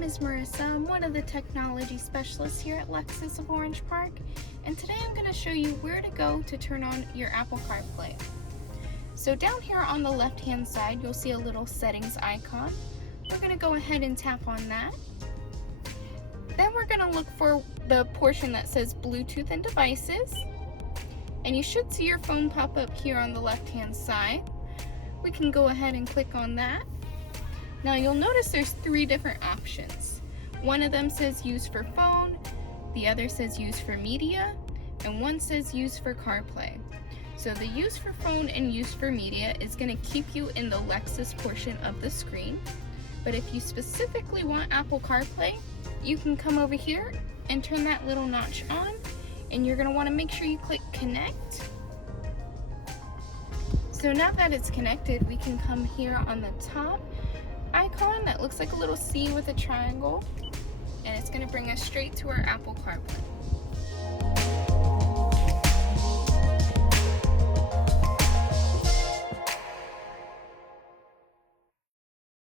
name is Marissa. I'm one of the technology specialists here at Lexus of Orange Park, and today I'm going to show you where to go to turn on your Apple CarPlay. So down here on the left hand side you'll see a little settings icon. We're going to go ahead and tap on that. Then we're going to look for the portion that says Bluetooth and devices, and you should see your phone pop up here on the left hand side. We can go ahead and click on that. Now you'll notice there's three different options. One of them says use for phone, the other says use for media, and one says use for CarPlay. So the use for phone and use for media is going to keep you in the Lexus portion of the screen. But if you specifically want Apple CarPlay, you can come over here and turn that little notch on, and you're going to want to make sure you click connect. So now that it's connected, we can come here on the top icon that looks like a little C with a triangle, and it's going to bring us straight to our Apple CarPlay.